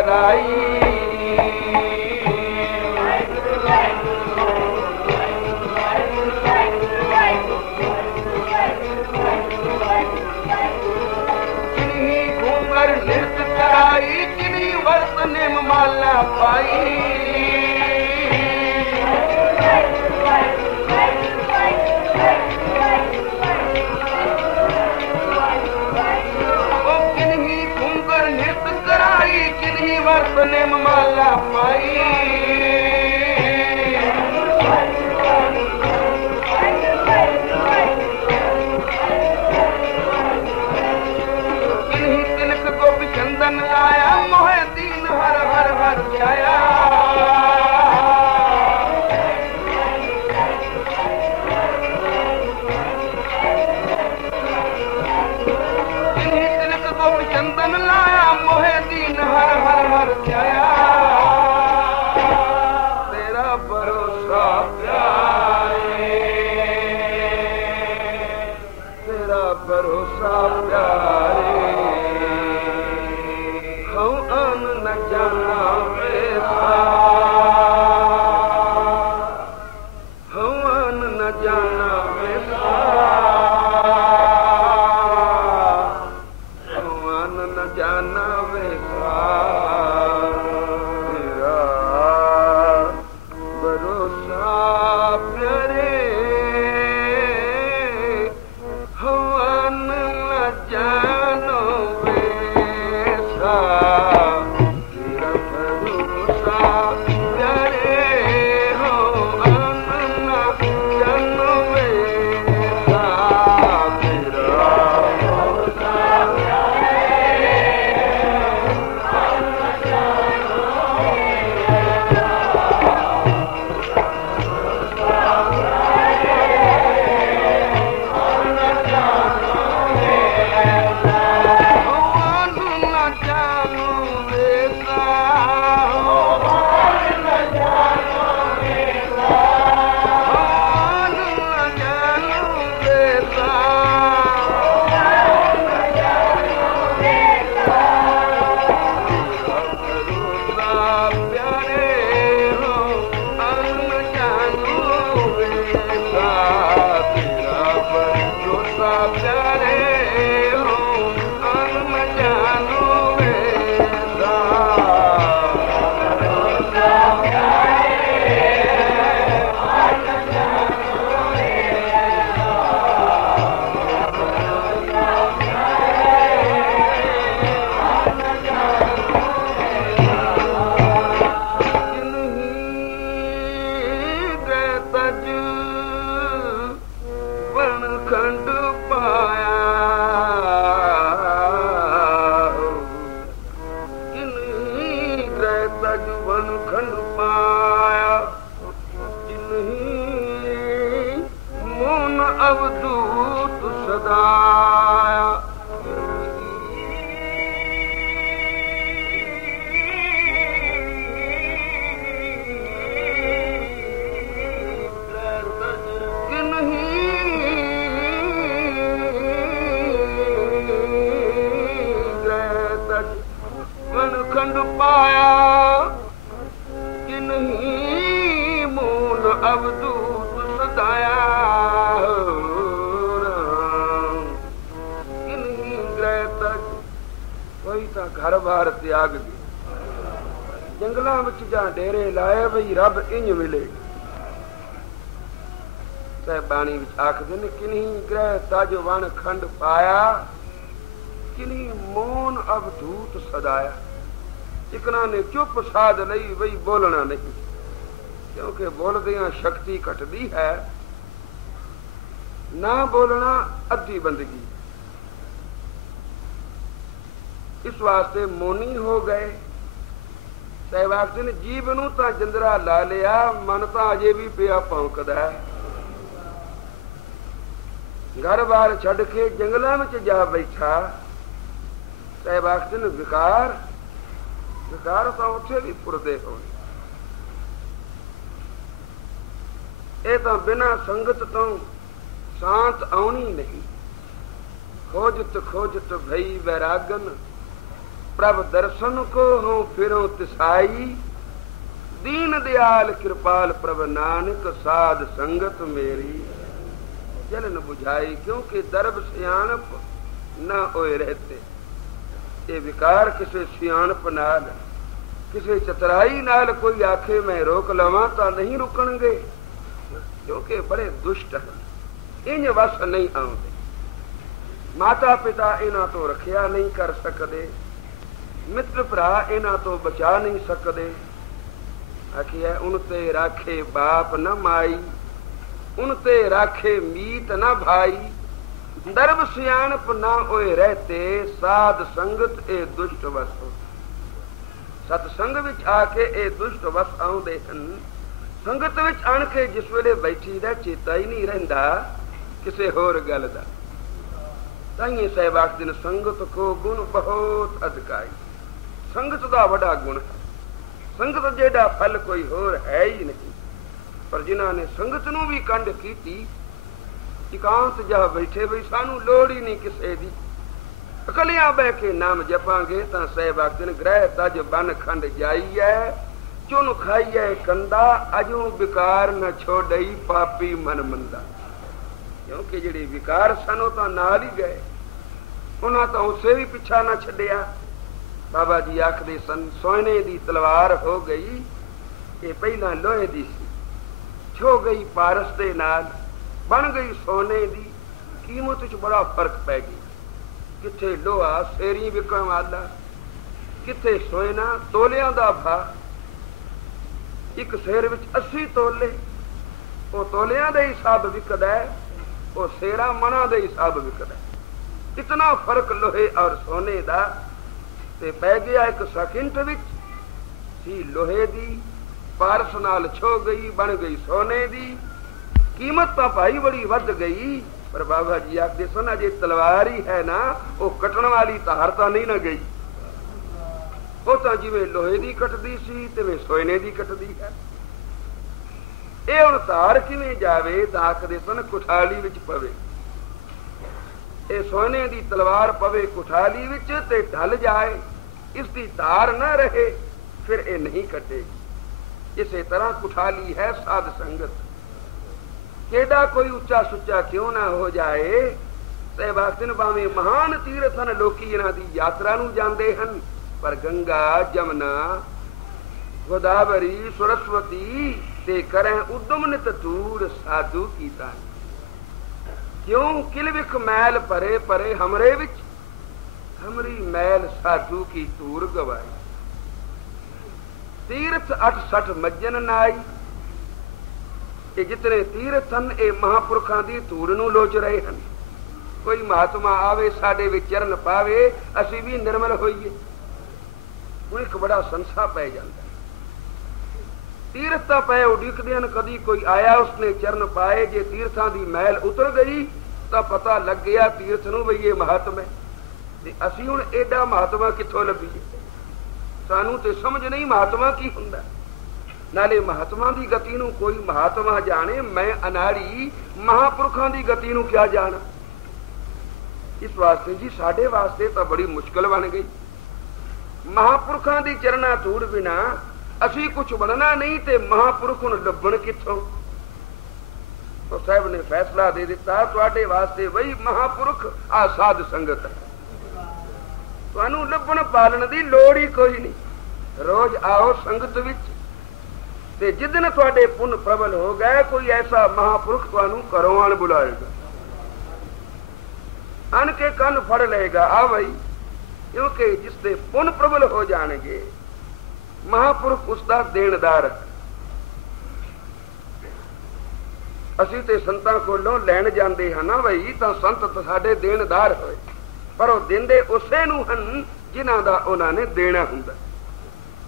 कराई। किन्हीं घूंगर नृत्य कराई, किन्हीं वर्ष निम माला पाई। वर्षने माला पाई। किन्हीं तिलक को भी चंदन लाया, मोहे दीन हर हर हर जाया। किन्हीं तिलक को भी चंदन लाया, मोहे दीन हर हर हर जाया। तेरा भरोसा प्यारे, तेरा भरोसा प्यारे। हम अन न जाना वैसा, हम अन न जाना वैसा, हम अन न जाना वैसा। तेरा भरोसा प्यारे, हम अन न जानो वैसा। तेरा भरोसा प्यारे, हम अन न जानो वैसा। तेरा भरोसा अवधूत सदाया। खंड पाया कि नहीं मूल अवधूत सदाया। घर बार त्याग दी जंगलों में जा डेरे लाए बई रब इंज मिले। साहबानी आखदे ने किन्हीं ग्रह तज वन खंड पाया, किन्हीं मोन अवधूत सदाया। चिकना ने चुप साध लई बई बोलना नहीं, क्योंकि बोलदियां शक्ति घटदी है, ना बोलना अद्धी बंदगी। इस वास्ते मोनी हो गए। सहवाग ने जीव नूं तां जिंदरा ला लिया, मन तां अजे भी पिया भौंकदा है। घर बार छड़ के जंगलों में जा बैठा। सहवाग ने विकार विकार तां उत्थे भी पुरदे होने। ये तां बिना संगत तो शांत आउणी नहीं। खोजत खोजत भई वैरागन, प्रभ दर्शन को हो फिरो तिसाई, दीन दयाल कृपाल प्रभ नानक, साध संगत मेरी जलन बुझाई। क्योंकि दरब सियाणप न होए रहते, ये विकार किसी सियाणप नाल, किसी चतराई नाल कोई आखे मैं रोक लवा तो नहीं रुकणगे, क्योंकि बड़े दुष्ट हैं, इंज वस नहीं आउंदे। माता पिता इन्हां तो रखिया नहीं कर सकते, मित्र भरा इन्हां तो बचा नहीं सकते। आखिए उनते राखे बाप न माई, उनते राखे मीत न भाई, दरब सियाणप ना होए रहते, साध संगत ए दुष्ट वस। सतसंग विच आके ए दुष्ट वस आउंदे हन। संगत विच आण के जिस वेले बैठी दा चेता ही नहीं रहिंदा किसे होर गल दा। ताइए साहिब आखदे ने संगत को गुण बहुत अधिकाई। संगत दा बड़ा गुण है, संगत जेड़ा फल कोई होर है ही नहीं। पर जिन्हां ने संगत नूं भी कंड कीती, इकांत जा बैठे बई सानू लोड़ ही नहीं किसे दी, अकलियां बह के नाम जपांगे तां साहिब आखदे ने ग्रह तज बन खंड जाईए, चुन खाईए कंदा, अजू विकार न छोड़ई पापी मन मंदा। क्योंकि जिहड़े विकार सन तां नाल ही गए, उन्हां तां उसे भी पिछा ना छड्डिया। बाबा जी आखदे सन सोने दी तलवार हो गई, ये पहला लोहे दी सी, छो गई पारस दे नाल, बन गई सोने दी। कीमत च बड़ा फर्क पै गई, किथे लोहा सेरी विकण वाला, किथे सोना तोलियां दा भा। एक शेर विच 80 तोले, वो तोलियां दे हिसाब विकदा है, वो शेरा मना दे हिसाब विकदा है। इतना फर्क लोहे और सोने दा ते पै गया। एक सेकंड विच सी लोहे दी, पारस नाल छो गई, बन गई सोने दी। कीमत तो भाई बड़ी वध गई, पर बाबा जी आखदे सन अजे तलवार ही है ना, वो कटण वाली तार तो नहीं ना गई, वो तो जिवें लोहे दी कटदी सी तिवें सोने दी कटदी है। ये हुण तार किवें जावे तां आखदे सन कुठाली विच पवे। ये सोने दी तलवार पवे कुठाली विच ते ढल जाए, इसकी तार न रहे, फिर ये नहीं कटेगी। इसे तरह कुठाली है साध संगत। केड़ा कोई उच्चा सुच्चा क्यों ना हो जाए, सहबास्तिन भावे महान तीर्थन लोकी इन्हां दी यात्रा नूं जांदे हन, पर गंगा जमुना गोदावरी सरस्वती ते करें उद्दम नित तूर साधु कीता। क्यों किलविख मैल परे परे हमरे विच, हमरी मैल साधु की तूर गवाई। तीर्थ 68 मज्जन नाई, ये जितने तीर्थन ये महापुरखों की धूड़ नूं लोच रहे हैं। कोई महात्मा आवे साडे विच चरण पावे, असी भी निर्मल होइए, वो एक बड़ा संसा पै जाता है। तीर्थ तां पै उडिकदे हन, कदी कोई आया उसने चरण पाए, जे तीर्थां दी मैल उतर गई तो पता लग गया तीर्थ नूं बई ये महात्मा है। असी हुण एडा महात्मा कित्थों लभीए? सानू ते समझ नहीं महात्मा की हुंदा। नाले महात्मा की गति नूं कोई महात्मा जाने, मैं अनाड़ी महापुरखों की गति नूं क्या जाना। इस वास्ते जी साडे वास्ते तो बड़ी मुश्किल बन गई। महापुरखों की चरणा धूड़ बिना असी कुछ बनना नहीं, ते महापुरख नूं लभण कित्थों? तो साहब ने फैसला दे दिता, तुहाडे वास्ते वही महापुरख आ साध संगत है। तुहानू लभण पालन की लोड़ ही कोई नहीं। रोज आओ संगत विच, ते जिदन तुहाडे पुन प्रबल हो गए, कोई ऐसा महापुरुष तुहानू घरों आण बुलाएगा, आन के कन फड़ लेगा, आ भाई। क्योंकि जिसके पुन प्रबल हो जाएंगे, महापुरुष उसका देणदार है। असी ते संतां कोलों लैण जांदे हां ना भाई, तां संत तां साडे देणदार होए, पर वो दिंदे उसे नूं हन जिन्हां दा उन्हां ने देना हुंदा।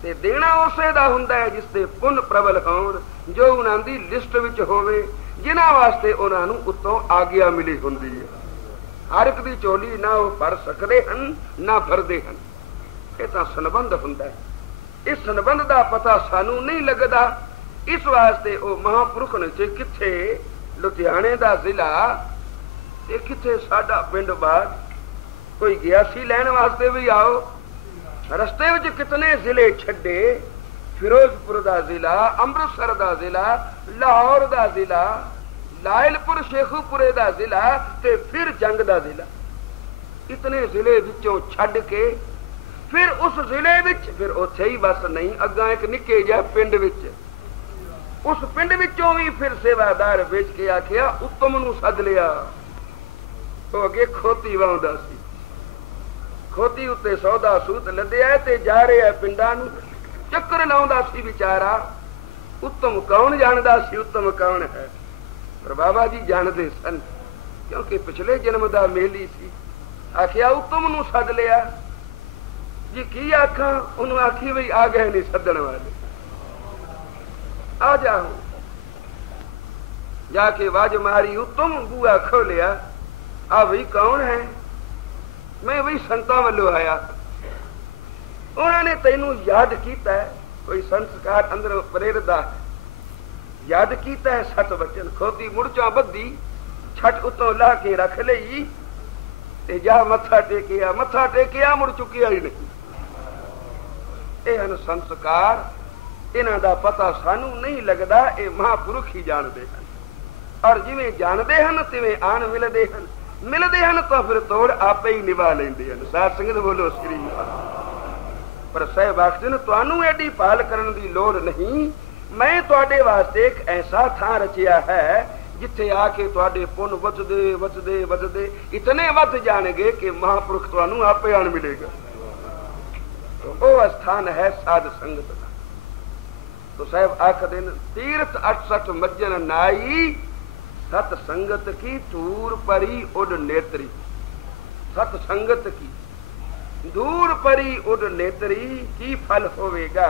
ते देना उसे दा हुंदा है जिसते पुन प्रबल होण, जो उन्हां दी लिस्ट विच होवे, जिन्हां वास्ते उन्हां नूं उत्तों आग्या मिली हुंदी है। हर एक दी झोली ना वो भर सकदे हन ना भरदे हन। ये तां संबंध हुंदा है। इस संबंध दा पता सानू नहीं लगदा। इस वास्ते वो महापुरुष ने चे किथे लुधियाने दा जिला ते किथे साडा पिंड बाग, कोई गया सी लैण वास्ते भी आओ, रस्ते विच कितने जिले छड्डे, फिरोजपुर दा जिला, अमृतसर दा जिला, लाहौर दा जिला, लायलपुर शेखुपुरे दा जिला ते फिर जंग दा जिला। इतने जिले विचों छड्ड के फिर उस जिले विच फिर उत्थे ही बस नहीं, अग्गा एक निक्के जिहा पिंड विच, उस पिंड विचों भी फिर सेवादार बेच के आखिया उत्तम नूं सद लिया। वो अगे खोती वाउंदा सी, खोती उत्ते सौदा सूत लद्या ते जा रहा पिंडां नूं चक्कर लाउंदा सी बेचारा। उत्तम कौन जानदा सी उत्तम कौन है, पर बाबा जी जानते सन क्योंकि पिछले जन्म दा मेली सी। आखिया उत्तम नूं सद लिया जी, की आखा? उन्होंने आखी बई आ गए नहीं सदन वाले, आ जाओ। जाके वाज मारी, उत्तम बुआ खोलिया, आ भाई कौन है? मैं बई संतां वालों आया। उन्होंने तेनू याद किया है, कोई संस्कार अंदर प्रेरदा है, याद किया है 7 वचन। खोती मुड़चा बद्दी छट उतों ला के रख लई ते जा मथा टेकिया, मथा टेकिया मुड़ चुकिया ही नहीं। ये संस्कार, इन्हां दा पता सानू नहीं लगता, ये महापुरुष ही जानते हैं। और जिवें जानते हैं तिवें आन मिलते हैं तो फिर तोड़ आपे ही निभा लेंदे हैं। साध संगत बोलो श्री। पर साहिब आखदे ने तुहानू एडी पाल करन दी लोड़ नहीं, मैं तुहाडे वास्ते एक ऐसा थां रचिया है जिथे आके तुहाडे पुन वधदे वधदे वधदे इतने वध जाणगे कि महापुरुष तुहानू आपे आन मिलेगा। तो वो स्थान है साध संगत का। तो साहब आखदे ने तीर्थ 68 मज्जन नाई, सत संगत की दूर परी उड नेत्री। सत संगत की दूर परी उड नेत्री, की फल होवेगा?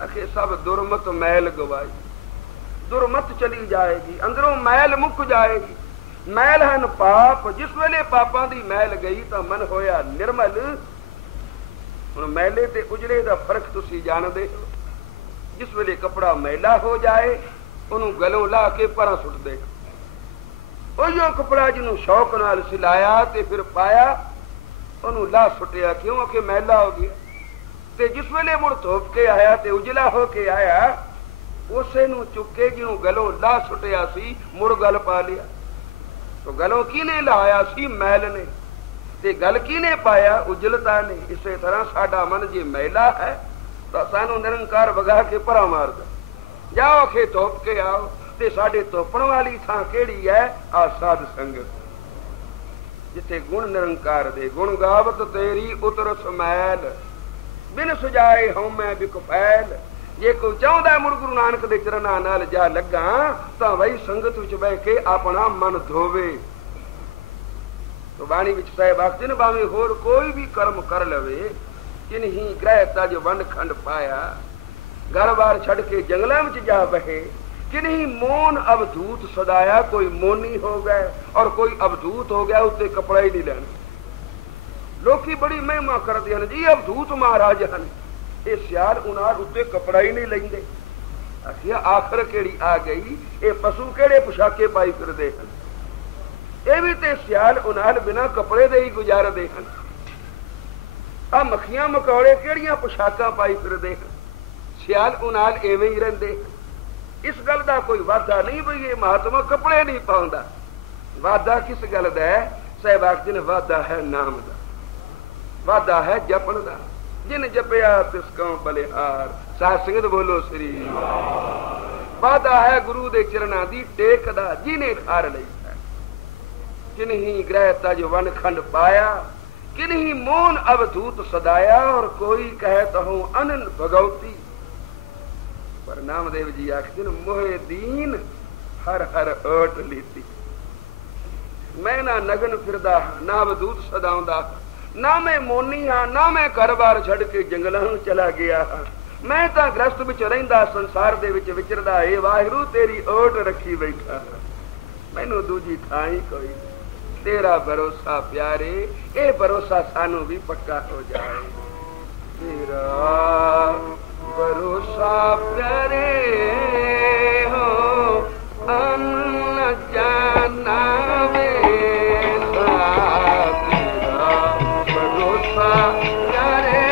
अखे सब दुर्मत मैल गवाई, दुर्मत चली जाएगी, अंदरों मैल मुक जाएगी। मैल हन पाप, जिस वेले पापां दी मैल गई तो मन होया निर्मल। हुण मैले ते उजले दा फर्क तुसी जानदे हो। जिस वेले कपड़ा मैला हो जाए उन्होंने गलों ला के परां सुट दे, उहियो कपड़ा जिन्हों शौक नाल सिलाया ते फिर पाया उन्होंने ला सुटिया, क्यों कि मैला हो गया। ते जिस वेले मुड़ धोप के आया ते उजला हो के आया, उसे नूं चुके जिन्हों गलों ला सुटिया सी मुड़ गल पा लिया। तो गलों किने लाया सी? मैल ने। ते गल किने पाया? उजलता ने। इसे तरह साडा मन जे मैला है तो सानू निरंकार वगा के परा मार दे। जाओ खे धोप के आओ। ते साडे धोपण वाली थां केड़ी है? आ साध संगत, जिथे गुण निरंकार दे। गुण गावत तेरी उतरस मैल, बिन सुजाए हूं मैं बिकफैल। जे कोई चाहता मुड़ गुरु नानक दे चरनां नाल जा लगा तो वही संगत विच बह के अपना मन धोवे। तो बाणी विच साहिब आखदे ने भावें होर कोई भी कर्म कर लवे, किन्हीं ग्रह तज वंड खंड पाया, घर बार छड़ के जंगलों में जा बहे, किन्हीं मोन अवधूत सदाया। कोई मोनी हो गए और कोई अवधूत हो गया, उत्ते कपड़ा ही नहीं लेना। लोकी बड़ी महिमा करते हैं जी अवधूत महाराज हैं, ये सियाल उनार उत्ते कपड़ा ही नहीं लेंदे। आखिया आखिर केड़ी आ गई, ये पशु केड़े पोशाके पाई फिरदे हैं? ये भी ते सियाल उनार बिना कपड़े दे ही गुजारदे हैं। आ मखियां मकौड़े केड़ियां पोशाकां पाई फिरदे हैं? सियाल उनाल एवें ही रहिंदे। इस गल दा कोई वादा नहीं भी ये महात्मा कपड़े नहीं पाउंदा। वादा किस गल दा है? साहिब आखदे ने वादा है नाम दा, वादा है जपण दा। जिन जपया तिसकों बलिहार। साध संगत बोलो श्री। वादा है गुरु दे चरणां दी टेक दा, जिने खार लई है। किन्हीं ग्रह तज वन खंड पाया, किन्हीं मोन अवधूत सदाया। और कोई कहत हूं अनन भगवती। पर नामदेव जी आखदे मोहे दीन हर हर ओट लीती। मैं ना नगन फिरदा, ना अवधूत सदाउंदा, ना मैं मोनी हाँ, ना मैं घर बार छड़ के जंगलों में चला गया हाँ। मैं तो ग्रस्त विच रहिंदा, संसार दे विच विचरदा। ए वाहिगुरू तेरी ओट रखी बैठा, मैनू दूजी थां ही कोई। तेरा भरोसा प्यारे, ए भरोसा सानू भी पक्का हो जाए। तेरा भरोसा प्यारे हो अन्न जाना वेला। तेरा भरोसा प्यारे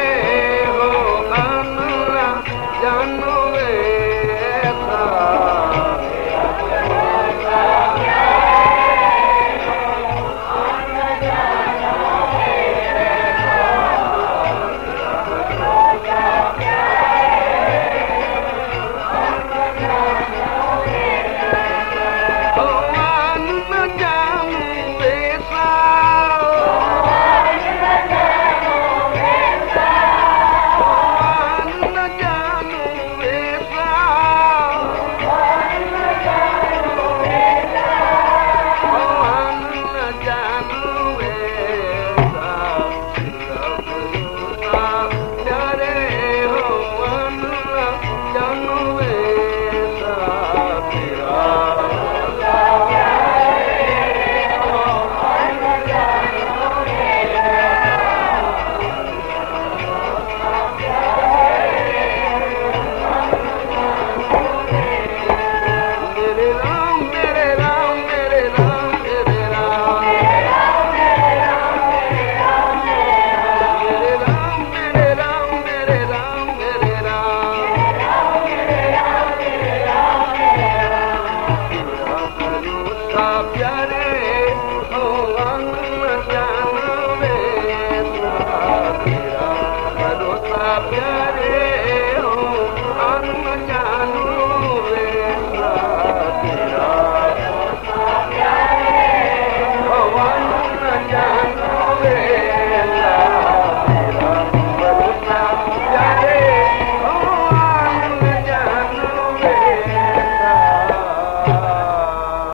प्यारे हो अनजान में तेरा भरोसा प्यारे हो अनजान